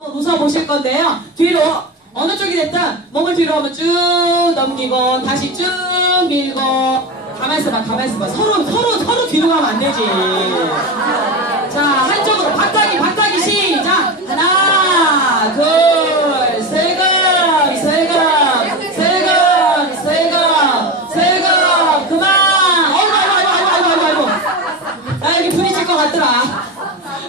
웃어 보실 건데요. 뒤로 어느 쪽이 됐든 몸을 뒤로 한번 쭉 넘기고 다시 쭉 밀고 가만 있어봐 가만 있어봐 서로 서로 서로 뒤로 가면 안 되지. 자 한쪽으로 박타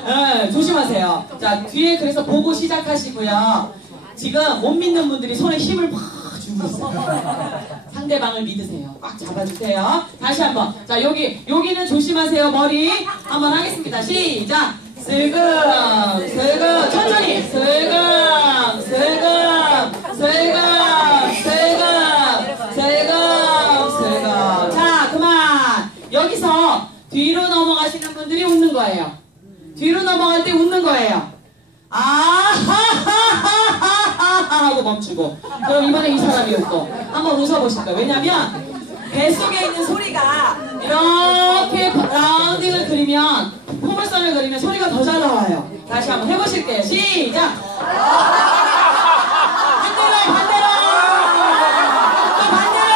네, 조심하세요. 자, 뒤에 그래서 보고 시작하시고요. 지금 못 믿는 분들이 손에 힘을 팍 주고 있어요. 상대방을 믿으세요. 꽉 잡아주세요. 다시 한번. 자, 여기, 여기는 조심하세요. 머리. 한번 하겠습니다. 시작. 슬금, 슬금, 천천히. 슬금, 슬금, 슬금, 슬금, 슬금, 슬금. 자, 그만. 여기서 뒤로 넘어가시는 분들이 웃는 거예요. 뒤로 넘어갈 때 웃는 거예요. 아하하하하하 하고 멈추고. 그럼 이번에 이 사람이 웃고. 한번 웃어보실 거예요. 왜냐면 뱃속에 있는 소리가 이렇게 라운딩을 그리면 포물선을 그리면 소리가 더 잘 나와요. 다시 한번 해보실게요. 시작. 반대로 반대로 또 반대로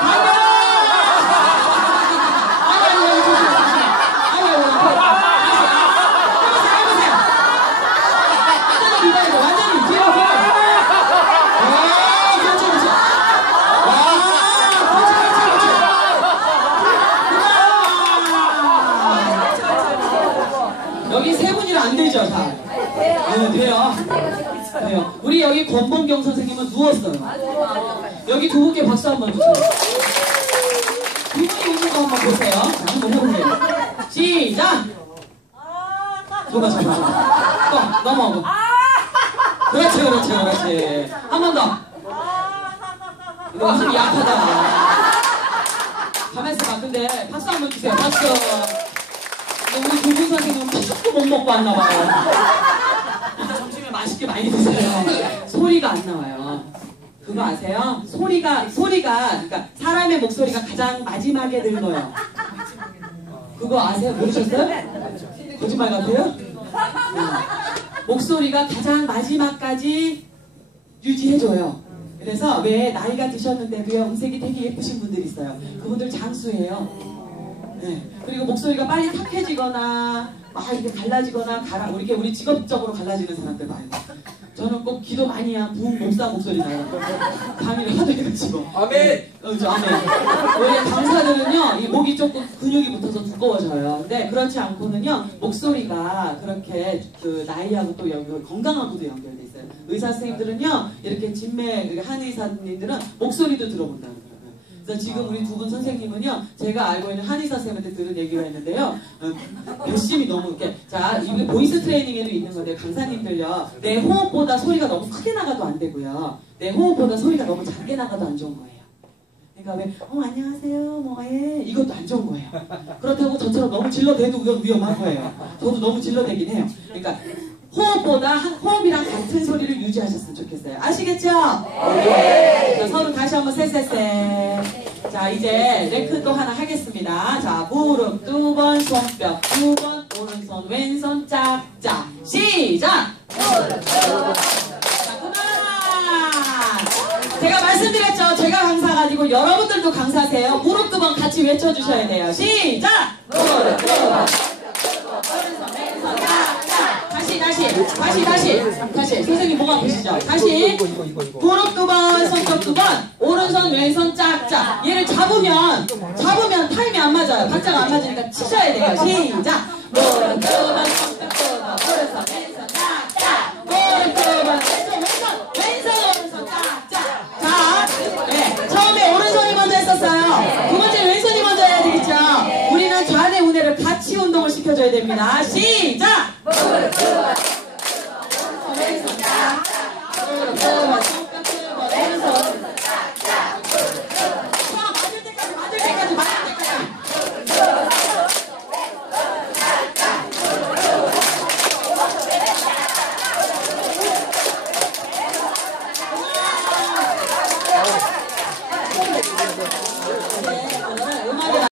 반대로 아니 아니 아니 조심 조심 아니 아니 아니 다시 해보세요 해보세요 완전히 밀어야 돼 완전히 뒤로 뒤로 오 그렇지 그렇지 와 그렇지 그렇지 그렇지 여기 세 분이라 안 되죠 잘 네, 돼요. 돼요. 우리 여기 권범경 선생님은 누웠어요. 여기 두 분께 박수 한번 주세요. 두 분이 웃는 거 한번 보세요. 자, 한번 해보세요. 시작! 누가 잡아? 또, 넘어오고. 그렇지, 그렇지, 그렇지. 한 번 더. 이거 힘이 약하다. 가만있어 봐. 근데 박수 한번 주세요. 박수. 두분 선생님은 밥도 못 먹고 왔나 봐요. 점심에 맛있게 많이 드세요. 소리가 안 나와요. 그거 아세요? 소리가 소리가 그러니까 사람의 목소리가 가장 마지막에 들려요. 그거 아세요? 모르셨어요? 거짓말 같아요? 네. 목소리가 가장 마지막까지 유지해줘요. 그래서 왜 나이가 드셨는데도요 음색이 되게 예쁘신 분들이 있어요. 그분들 장수예요. 네. 그리고 목소리가 빨리 탁해지거나 막 이렇게 갈라지거나 가라 우리 이렇게 우리 직업적으로 갈라지는 사람들 말고 저는 꼭 기도 많이 한 부흥 목사 목소리 나요. 밤이를 하도 해가지고. 아멘. 어, 저 아멘. 원래 강사들은요 이 목이 조금 근육이 붙어서 두꺼워져요. 근데 그렇지 않고는요 목소리가 그렇게 그 나이하고 또 연결 건강하고도 연결돼 있어요. 의사 선생님들은요 이렇게 진매 그 한의사님들은 목소리도 들어본다는 거예요. 그래서 지금 우리 두 분 선생님은요, 제가 알고 있는 한의사 쌤한테 들은 얘기가 있는데요, 어, 결심이 너무 이렇게, 자, 이게 보이스 트레이닝에도 있는 건데, 강사님들요, 내 호흡보다 소리가 너무 크게 나가도 안 되고요, 내 호흡보다 소리가 너무 작게 나가도 안 좋은 거예요. 그러니까 왜, 어, 안녕하세요, 뭐해, 이것도 안 좋은 거예요. 그렇다고 저처럼 너무 질러대도 그건 위험한 거예요. 저도 너무 질러대긴 해요. 그러니까, 호흡보다 한- 호흡이랑 같은 소리를 유지하셨으면 좋겠어요. 아시겠죠? 네. 자, 서로 다시 한번 쎄쎄쎄. 자, 이제 레크 또 하나 하겠습니다. 자, 무릎 두 번, 손뼉 두 번, 오른손, 왼손 짝짝. 시작! 자, 그만! 제가 말씀드렸죠? 제가 강사가 아니고 여러분들도 강사세요. 무릎 두 번 같이 외쳐주셔야 돼요. 시작! 무릎 두 번. 오른손, 왼손 짝짝. 다시, 다시, 다시, 다시. 선생님 목 아프시죠? 다시. 무릎 두 번, 손톱 두 번, 오른손, 왼손 짝짝. 얘를 잡으면, 잡으면 타임이 안 맞아요. 박자가 안 맞으니까 치셔야 돼요. 시작! 무릎 두 번, 손톱 두 번, 오른손, 왼손 시켜줘야 됩니다. 시작!